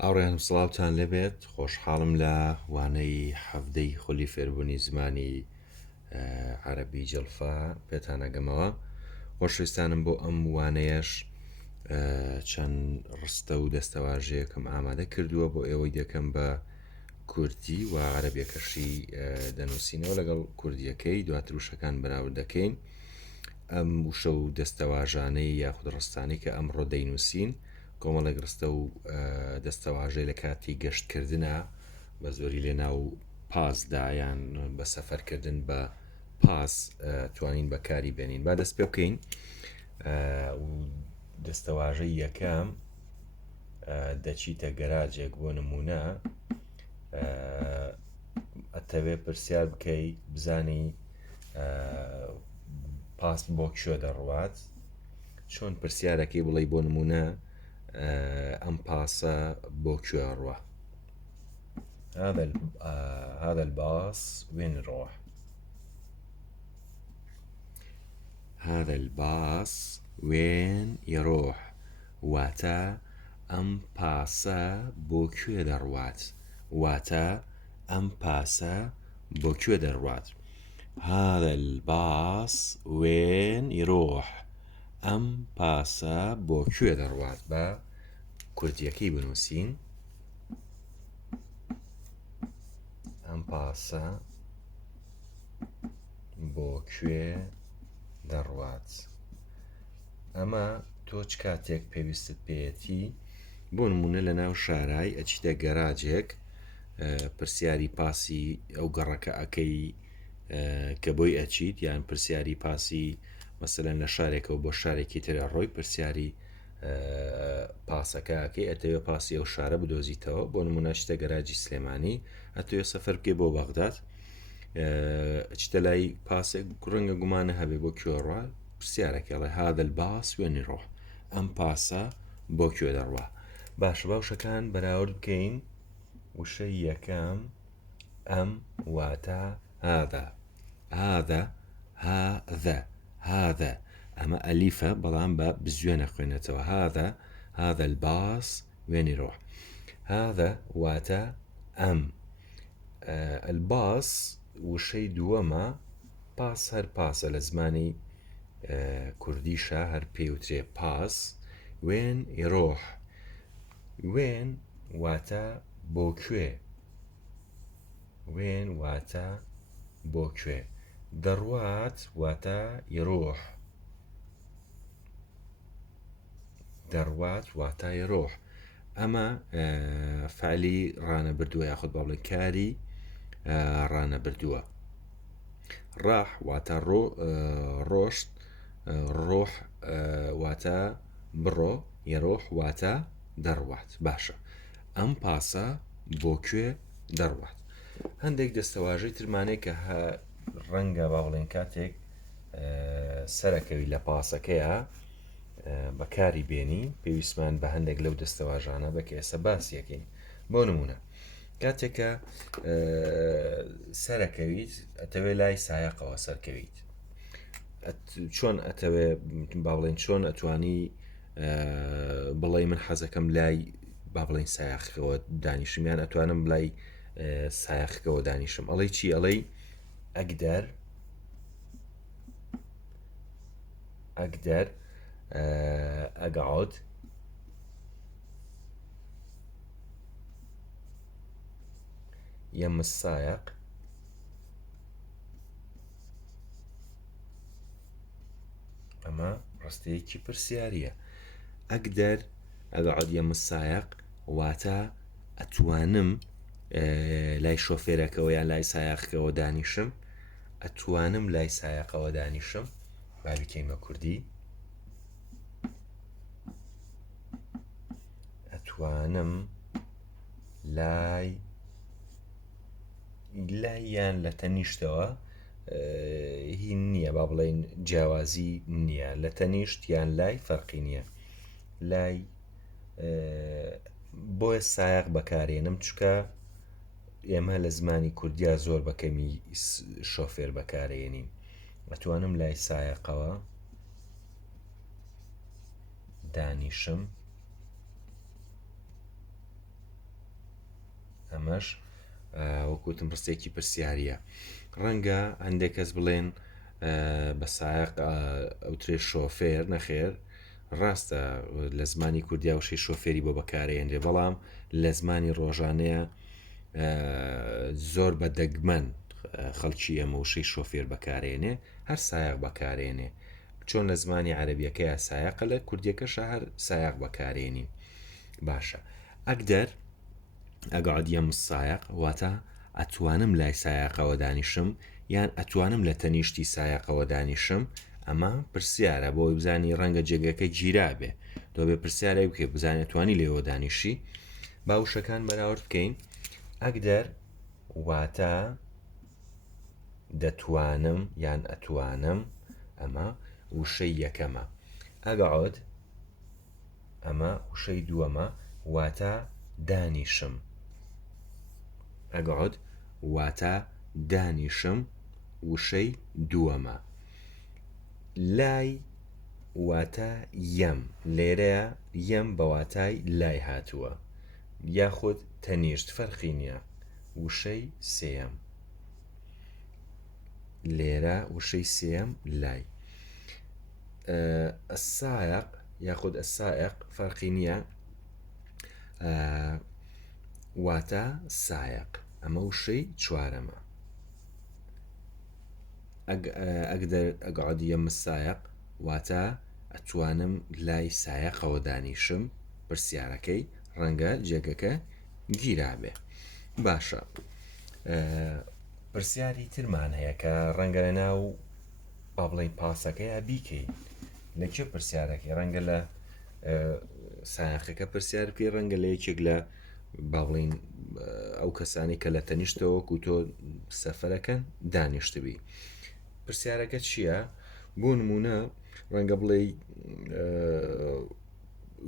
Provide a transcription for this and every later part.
ئاڕێن سڵاوتان لەبێت خۆشحاڵم لە وانەی هەفتەی خۆلی فێربوونی زمانی عەرەبی جەڵفا پێتانەگەمەوە. خۆشویستانم بۆ ئەم وانەیەش چەند ڕستە و دەستەواژەیەکم ئامادە کردووە بۆ ئێوەی دەکەم بە کوردی و عەرەبیەکەشی دەنووسینەوە لەگەڵ کوردیەکەی دواتر وشەکان بەراورد دەکەین. ئەم وشە و دەستەواژانەی یاخود ڕستانی کە ئەمڕۆ دەینووسین کۆمەڵێک ڕستە و دەستەواژەی لە کاتی گەشتکردنە بە زۆری لێ ناو پاسدایان بە سەفەرکردن بە پاس توانین بەکاری بێنین. با دەست پێ بکەین. دەستەواژەی یەکەم دەچیتە گەراجێک بۆ نمونە ئەتەوێ پرسیار بکەی بزانی پاس بۆ کوێ دەڕوات، چۆن پرسیارەکەی بڵێ بۆ نمونە ئەم پاسە بۆ کوێ ڕوە. هذا الباص وين يروح؟ هذا الباص وين يروح واتە ئەم پاسە بۆ کوێ دەڕوات، واتە ئەم پاسە بۆ کوێ دەڕوات. هذا الباص وين يروح ئەم پاسە بۆ کوێ دەڕوات. بە کوردیەکەی بنووسین. ئەم پاسە بۆ کوێ دەڕوات. ئەمە تۆ چ کاتێک پێویستت پێیەتی بۆ نمونە لە ناو شارای ئەچیتە گەراجێک پرسیاری پاسی ئەو گەڕەکە ئەەکەی کە بۆی ئەچیت، یان پرسیاری پاسی مەسەلەن لە شارێکەوە بۆ شارێکی ترە ڕۆی پرسیاری پاسەکەکەی ئەتەوێ پاسی ئەو شارە بدۆزیتەوە. بۆ نمونە چتە گەراجی سلێمانی ئەتەوێ سەفەر بکەی بۆ بەغداد، چتە لای پاسێک ڕەنگە گومانە هەبێ بۆ کوێڕوا پرسیارەکەڵێ هذا الباص وين يروح ئەم پاسە بۆ کوێ دەڕوا. باشە باوشەکان بەراورد بکەین. وشەی یەکەم ئەم واتە هذا هذا ئەمە ئەلیفە بەڵام بە بزوێنە خوێنێتەوە. هذا الباص وين يروح. هذا واتە ئەم. الباص وشەی دووەمە پاس هەر پاسە لە زمانی کوردیشە هەر پێوترێ پاس. وين يروح وين واتە بۆ کوێ، وين واتە بۆ کوێ. دەڕوات واتە يروح، دەڕوات واتە يروح. ئەمە فعلی ڕانەبردووە یاخود با بڵێن کاری ڕانەبردووە. ڕاح واتە ڕۆشت، ڕۆح واتە بڕۆ، يروح واتە دەڕوات. باشە ئەم پاسە بۆ کوێ دەڕوات. هەندێک دەستەواژەی ترمانەی کە ڕەنگە با بڵێن کاتێک سەرەکەوی لە پاسەکەیە بەکاری بێنی پێویستمان بە هەندێک لەو دەستەواژانە بەکە ئێستا باسیەکەین. بۆ نمونە کاتێکە سەرەکەویت ئەتەوێ لای سایەقەوە سەرکەویت، چۆن ئەتەوێ با بڵێن چۆن ئەتوانی بڵێ من حەزەکەم لای با بڵێن سایەخەوە دانیشم، یان ئەتوانم لای سایەخەوە دانیشم. ئەڵەی چی؟ ئەڵەی ئەگدەر ئەگعود يم السائق ئەمە ڕستەیەکی پرسیاریە. ئەگدەر ئەگعود يم السائق واتە ئەتوانم لای شۆفێرەکەەوە یان لای سایەخەوە دانیشم، ئەتوانم لای سایەقەوە دانیشم. با بکەیمە کوردی. ئەتوانم لای یان لە تەنیشتەوە هی نییە، با بڵێن جیاوازی نییە، لە تەنیشت یان لای فەرقی نییە. لای بۆیە سایەق بەکارێنم چکە ئێمە لە زمانی کوردیا زۆر بەکەمی شۆفێر بەکارێنیم. ئەتوانم لای سایەقەوە دانیشم ئەمەش وەکوتم ڕستێکی پرسیاریە. ڕەنگە هەندێک کەس بڵێن بە سایق ئەوترێ شۆفێر نەخێر، ڕاستە لە زمانی کوردیا وشەی شۆفێری بۆ بەکارێنرێ، بەڵام لە زمانی ڕۆژانەیە زۆر بە دەگمەن خەڵکی ئەمە وشەی شۆفێر بەکارێنێ، هەر سایق بەکارێنێ، چۆن لە زمانی عەرەبیەکەیە سایقە، لە کوردیەکەشە هەر سایق بەکارێنی. باشە ئەگدەر ئەگەعد یەم سایق واتە ئەتوانم لای سایقەوە دانیشم یان ئەتوانم لە تەنیشتی سایقەوە دانیشم، ئەمە پرسیارە بۆی بزانی ڕەنگە جێگەکەی گیرابێ، تۆ بێ پرسیارە بکەی بزانێت توانی لێەوە دانیشی. باوشەکان بەراورد بکەین. ئەگدەر واتە دەتوانم یان ئەتوانم، ئەمە وشەی یەکەمە. ئەگەعد ئەمە وشەی دووەمە واتە دانیشم. ئەگەعد واتە دانیشم، وشەی دووەمە. لای واتە یەم، لێرەیە یەم بە واتای لای هاتووە، یاخود تەنیشت فەرقی نییە، وشەی سێیەم. لێرە وشەی سێیەم لای. ئەسایق یاخود ئەسایق فەرقی نییە، واتە سایق، ئەمە وشەی چوارەمە. ئەگەعدی یەم سایق واتە ئەتوانم لای سایقەوە دانیشم، پرسیارەکەی ڕەنگە جێگەکە گیرابێ. باشە پرسیاری ترمان هەیە کە ڕەنگە لە ناو با بڵێین پاسەکەیە بیکەین. لەکوێ پرسیارەکەی ڕەنگە لە سایقەکە پرسیار بکەی، ڕەنگە لە یەکێک لە با بڵێین ئەو کەسانی کە لە تەنیشتەوە وەکو تۆ سەفەرەکەن دانیشتبی. پرسیارەکە چییە؟ بۆ نمونە ڕەنگە بڵێ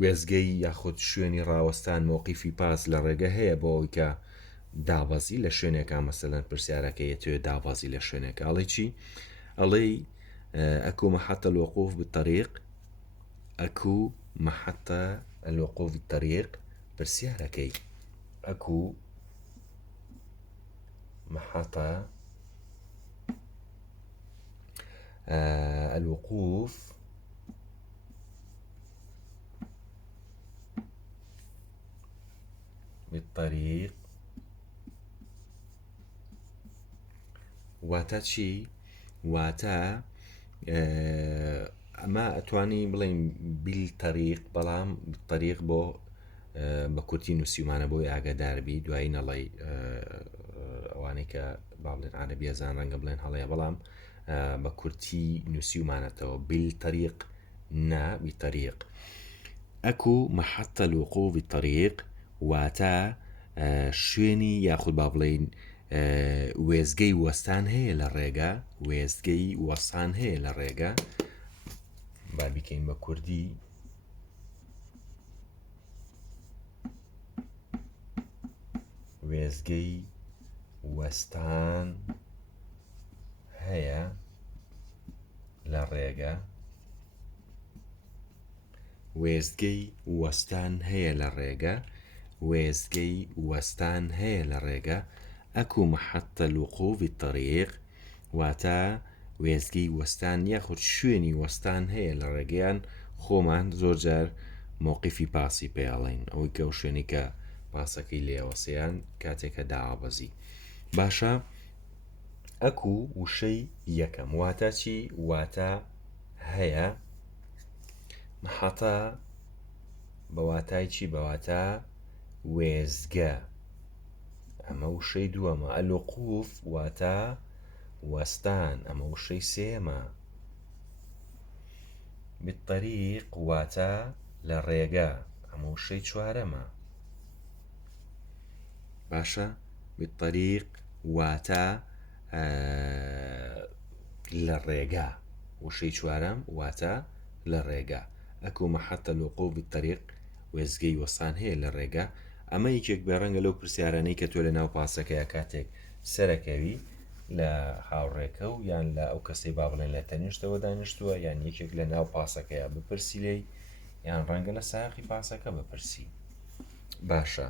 وێزگەی یاخود شوێنی ڕاوەستان مۆقیفی پاس لە ڕێگە هەیە بۆ ئەوی کە داوازی لە شوێنێکە، مەسەلەن پرسیارەکە یەتوێ داوازی لە شوێنێکە، ئەڵێ چی؟ ئەڵێ ئەکو محەتە الوقوف بالطريق، ئەکو محەتە الوقوف بالطريق، پرسیارەکەی ئەکو محەتە الوقوف بالطريق، واتە چی؟ واتە ئەمە ئەتوانی بڵێن بالطريق، بەڵام بالطريق بۆ بە کورتی نووسیمانە بۆی ئاگاداربی، دوایی نەڵێ ئەوانەی کە با بڵێن عەرەبیە زان ڕەنگە بڵێن هەڵەیە، بەڵام بە کورتی نووسیمانەتەوە بالطريق نا بالطريق. ئەکو محەتە الوقوف بالطريق واتە شوێنی یاخود با بڵێن وێزگەی وەستان هەیە لە ڕێگە، وێزگەی وەستان هەیە لە ڕێگە، با بیکەین بە کوردی وێزگەی وەستان هەیە لە ڕێگە، وێزگەی وەستان هەیە لە ڕێگە، وێزگەی وەستان هەیە لە ڕێگە. ئەکو محەتە الوقوف بالطريق واتە وێزگەی وەستان یاخود شوێنی وەستان هەیە لە ڕێگەیان، خۆمان زۆر جار مۆقیفی پاسی پێڵین، ئەوەی کە ئەو شوێنی کە پاسەکەی لێوەسەیان کاتێکە داوابەزی. باشە ئەکو وشەی یەکەم واتە چی؟ واتە هەیە. محەتە بەواتای چی؟ بەواتە وێزگە، ئەمە وشەی دووەمە. الوقوف واتە وەستان، ئەمە وشەی سێمە. بالطريق واتە لە ڕێگە، ئەمە وشەی چوارەمە. باشە بالطريق واتە لە ڕێگە، وشەی چوارەم واتە لە ڕێگە. ئەکو محەتە الوقوف بالطريق وێزگەی وەستان هەیە لە ڕێگە. ئەمە یەکێک بە ڕەنگە لەو پرسیارانەی کە تۆ لە ناو پاسەکەیە کاتێک سەرەکەوی لە هاوڕێکە و یان لە ئەو کەسەی با بڵێن لە تەنیشتەوە دانیشتووە، یان یەکێک لە ناو پاسەکەیە بپرسی لێی، یان ڕەنگە لە سایقی پاسەکە بپرسی. باشە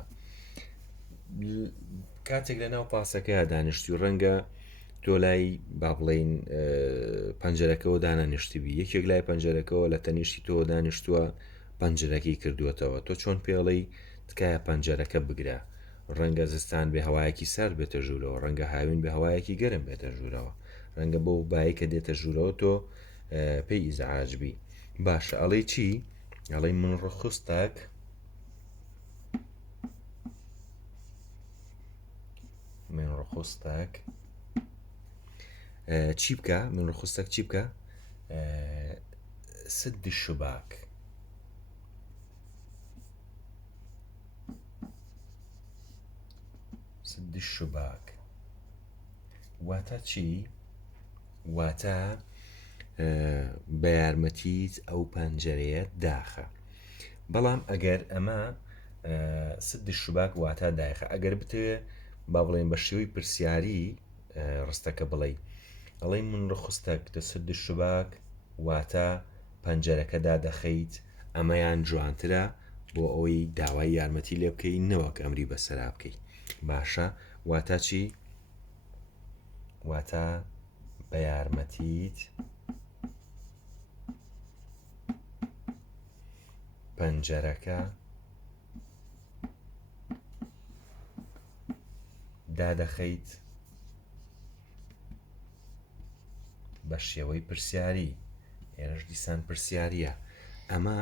کاتێک لە ناو پاسەکەی دانیشتی و ڕەنگە تۆ لای با بڵێن پەنجەرەکەەوە دانانیشتیبی یەکێک لای پەنجەرەکەەوە لە تەنیشتی تۆ دانیشتووە پەنجەرەکەی کردوێتەوە تۆ چۆن پێڵی تکایە پەنجەرەکە بگرە ڕەنگە زستان بێ هەوایەکی سەر بێتە ژوورەوە ڕەنگە هاوین بە هەوایەکی گەرم بێتە ژوورەوە ڕەنگە بۆ بایی کە دێتە ژوورەوە تۆ پێی ئیزعاجبی باشە ئەڵێ چی ئەڵێ من ڕخستەک من ڕخستەک چی بکە من ڕخستەک چی بکە سد الشباك سد الشباك واتە چی واتە بە یارمەتیت ئەو پەنجەرەیە داخە بەڵام ئەگەر ئەمە سد الشباك واتە دایخە ئەگەر بتوێ با بڵێن بە شێوەی پرسیاری ڕستەکە بڵێ ئەڵێ من ڕخستەک دە سد الشباك واتە پەنجەرەکەدا دەخەیت ئەمەیان جوانترە بۆ ئەوەی داوای یارمەتی لێ بکەی نەوەک ئەمری بەسەرا بکەی باشە واتە چی واتە بە یارمەتیت پەنجەرەکە دادەخەیت بە شێوەی پرسیاری ئێرەش دیسان پرسیاریە ئەمە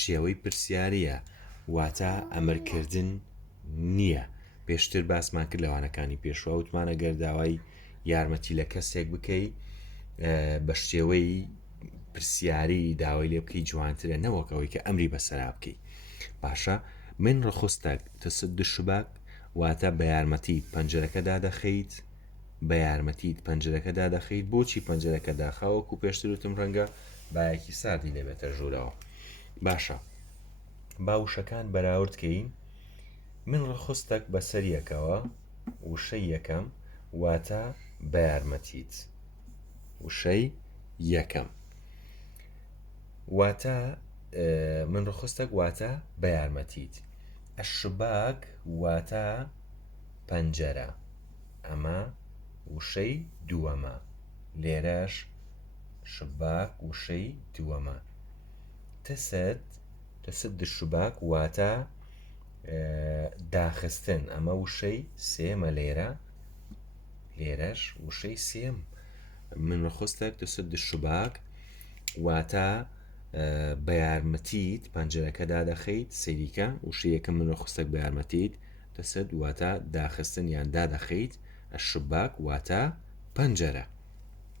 شێوەی پرسیاریە واتە ئەمرکردن نییە پێشتر باسمان کرد لەوانەکانی پێشوە وتمانە گەرداوای یارمەتی لە کەسێک بکەی بە شێوەی پرسیاری داوای لێ بکەی جوانترە نەوەکەوەی کە ئەمری بەسەرا بکەی باشە من ڕخستەک تسد الشباك واتە بە یارمەتی پەنجەرەکەدا دەخەیت بە یارمەتیت پەنجەرەکەدا دەخەیت بۆچی پەنجەرەکە داخاوەکو پێشتر وتم ڕەنگە بایەکی ساردی لێبێتە ژوورەوە باشە باوشەکان بەراوردکەین من ڕخستەک بەسەر یەکەوە وشەی یەکەم واتە بە یارمەتیت وشەی یەکەم واتە من ڕخستەک واتە بە یارمەتیت الشباك واتە پەنجەرە ئەمە وشەی دووەمە لێرەش شباك وشەی دووەمە تسد الشباك واتە داخستن ئەمە وشەی سێمە لێرەش وشەی سێم من ڕخستەک تسد الشباك واتە بە یارمەتیت پەنجەرەکەدا دەخەیت سەیریکە وشەیەکە من ڕخستەک بە یارمەتیت تسد واتە داخستن یان دادەخەیت الشباك واتە پەنجەرە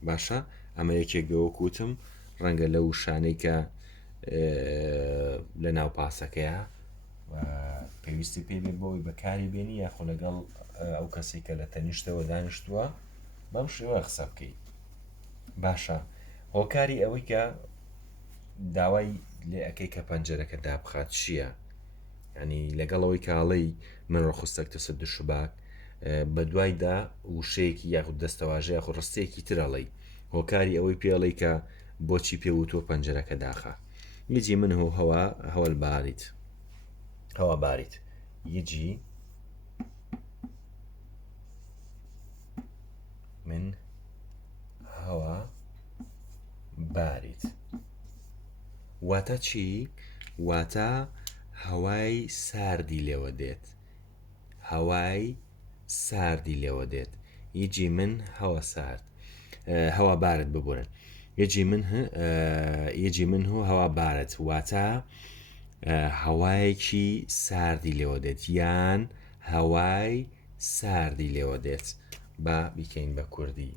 باشە ئەمە یەکێکەوە کوتم ڕەنگە لەو شانەی کە لە ناو پاسەکەیە پێویستی پێ بێ بۆی بەکاری بێنی یاخۆ لەگەڵ ئەو کەسی کە لە تەنیشتەوە دانیشتووە بەم شێوە قسە بکەیت باشە هۆکاری ئەوەی کە داوای لێ ئەەکەی کە پەنجەرەکە دابخات چییە ینی لەگەڵەوەی کاڵەی من ڕخستەک تسد الشباك بە دوایدا وشەیەکی یاخود دەستەواژە یاخۆ ڕستەیەکی ترەڵی هۆکاری ئەوەی پێڵی کە بۆچی پێوتۆ پەنجەرەکە داخە یجی من هەوە باریت یجی من هەوە باریت واتە چی واتە هەوای ساردی لێوە دێت هەوای ساردی لێوە دێت یجی من هەوا بارد ببورن یجی من هەوا بارد واتە هەوایەکی ساردی لێوە دێت یان هەوای ساردی لێوە دێت با بیکەین بە کوردی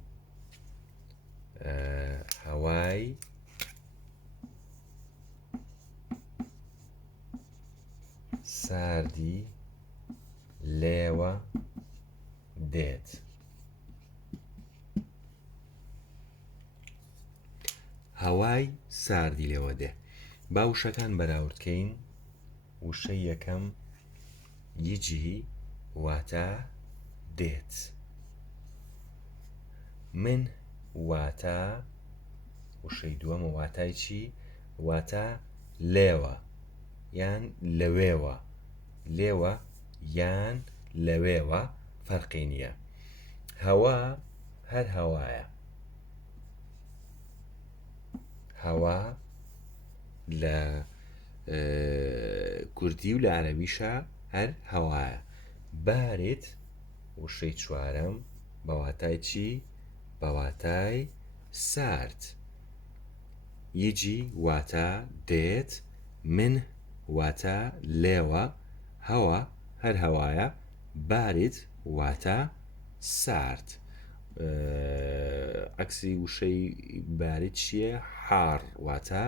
هەوای ساردی لێوە دێت هەوای ساردی لێوە دێ با وشەکان بەراوردکەین وشەی یەکەم یجی واتە دێت من واتە وشەی دووەمە واتای چی واتە لێوە یان لەوێوە لێوە یان لەوێوە فەرقی نییە. هەوا هەر هەوایە، هەوا لە کوردی و لە عەرەبیشە هەر هەوایە. بارێت وشەی چوارەم بەواتای چی؟ بەواتای سارد. یجی واتە دێت، من واتە لێوە، هەوا هەر هەوایە، بارێت واتە سارد. عەکسی وشەی بارێت چییە؟ حار واتە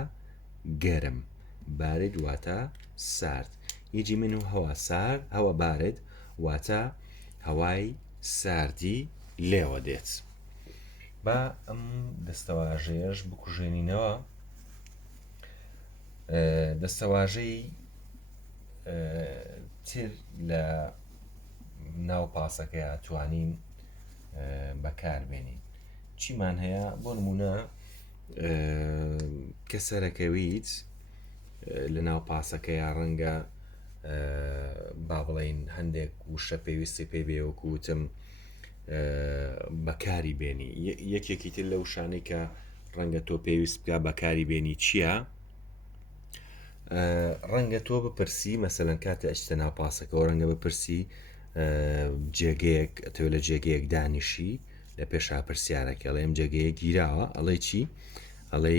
گەرم، بارد واتە سارد. یجی من و هەوا سارد، هەوا بارد واتە هەوای ساردی لێوە دێت. با ئەم دەستەواژەیەش بکوژێنینەوە. دەستەواژەی تر لە ناو پاسەکەیە توانین بەکاربێنین. چیمان هەیە؟ بۆ نمونە کە سەرەکەویت لە ناو پاسەکەیە ڕەنگە با بڵێین هەندێک وشە پێویستی پێ بێ وەکوتم بەکاری بێنی. یەکێکی تر لە وشانەی کە ڕەنگە تۆ پێویست بکە بەکاری بێنی چییە؟ ڕەنگە تۆ بپرسی مەسەلەن کاتە ئەچتە ناو پاسەکەەوە ڕەنگە بپرسی جێگەیەک ئەتەوێت لە جێگەیەک دانیشی لە پێشا پرسیارەکە ئەڵێم جێگەیە گیراوە، ئەڵێ چی؟ ئەڵێ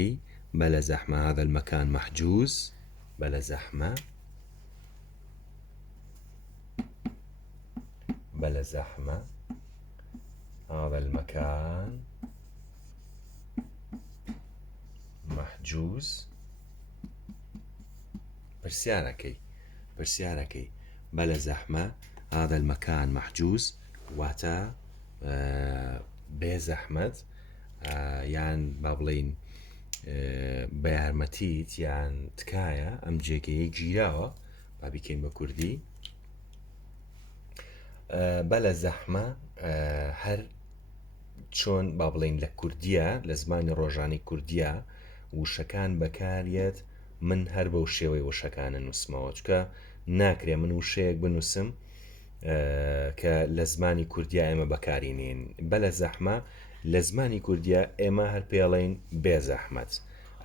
بەلە زەحمە هذا المكان محجوز، بەلە زەحمە بەلە زەحمە هذا المكان محجوز. پرسیارەکەی بەلە زەحمە هذا المكان محجوز واتە بێ زەحمەت، یان با بڵێین بە یارمەتیت یان تکایە ئەم جێگەیە گیراوە. با بیکەین بە کوردی. بەلە زەحمە هەر چۆن با بڵێین لە کوردیە، لە زمانی ڕۆژانی کوردیە وشەکان بەکارێت. من هەر بەو شێوەی وشەکانە نووسمەوە، چکە ناکرێ من وشەیەک بنووسم کە لە زمانی کوردیا ئێمە بەکارینین. بەلە زەحمە لە زمانی کوردیا ئێمە هەر پێڵێن بێ زەحمەت.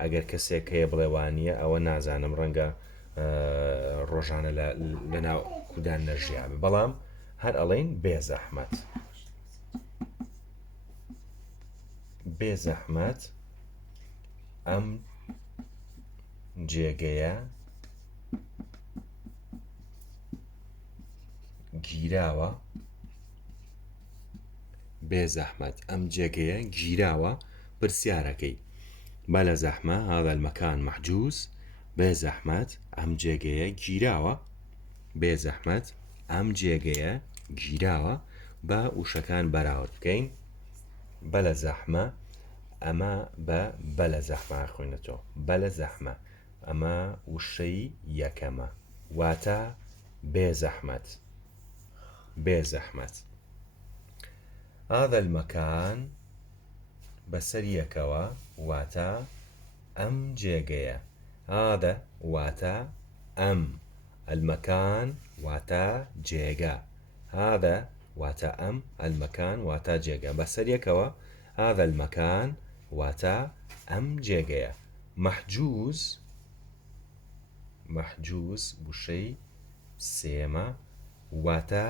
ئەگەر کەسێک هەیە بڵێوانیە ئەوە نازانم ڕەنگە ڕۆژانە لە ناو کودان نەژیابێ، بەڵام هەر ئەڵێن بێ زەحمەت. بێ زەحمەت ئەم جێگەیە گیراوە، بێ زەحمەت ئەم جێگەیە گیراوە. پرسیارەکەی بەلە زەحمە هذا المكان محجوز، بێ زەحمەت ئەم جێگەیە گیراوە، بێ زەحمەت ئەم جێگەیە گیراوە. بە وشەکان بەراورد بکەین. بەلە زەحمە ئەمە بەلە زەحمە خوێنێتەوە. بەلە زەحمە ئەمە وشەی یەکەمە واتە بێ زەحمەت، بێ زەحمەت. هذا المكان بەسەر یەکەوە واتە ئەم جێگەیە، هذا واتە ئەم، المكان واتە جێگە، هذا واتە ئەم، المكان واتە جێگە. بەسەر یەکەوە هذا المكان واتە ئەم جێگەیە. محجوز، محجوز وشەی سێمە واتە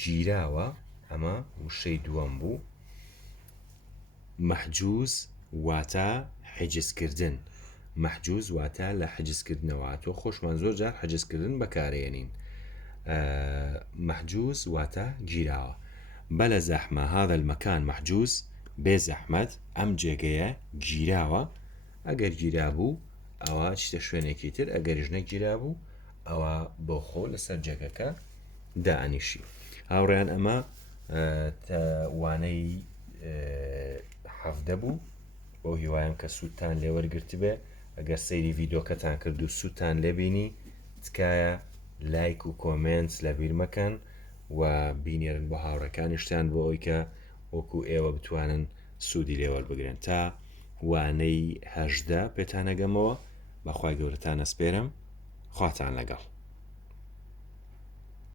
گیراوە، ئەمە وشەی دووەم بوو. محجوز واتە حجزکردن، محجوز واتە لە حجزکردنەوە. تۆ خۆشمان زۆر جار حجزکردن بەکارێنین. محجوز واتە گیراوە. بەلە زەحمە هذا المكان محجوز، بێ زەحمەت ئەم جێگەیە گیراوە. ئەگەر گیرا بوو ئەوە چتە شوێنێکی تر، ئەگەریش نەگیرا بوو ئەوە بۆ خۆ لەسەر جێگەکە دائنیشی. هاوڕێیان ئەمە وانەی حەفدە بوو. بۆ هیوایم کە سوودتان لێوەرگرت بێ. ئەگەر سەیری ڤیدۆکەتان کرد و سوودتان لێبینی تکایە لایک و کۆمنت لەبیر مەکەن و بینێرن بۆ هاوڕەکانیشتان بۆ ئەوی کە وەکو ئێوە بتوانن سوودی لێوەربگرن. تا وانەی 18 پێتانەگەمەوە. بەخوای گەورەتان ئەسپێرم. خواتان لەگەڵ.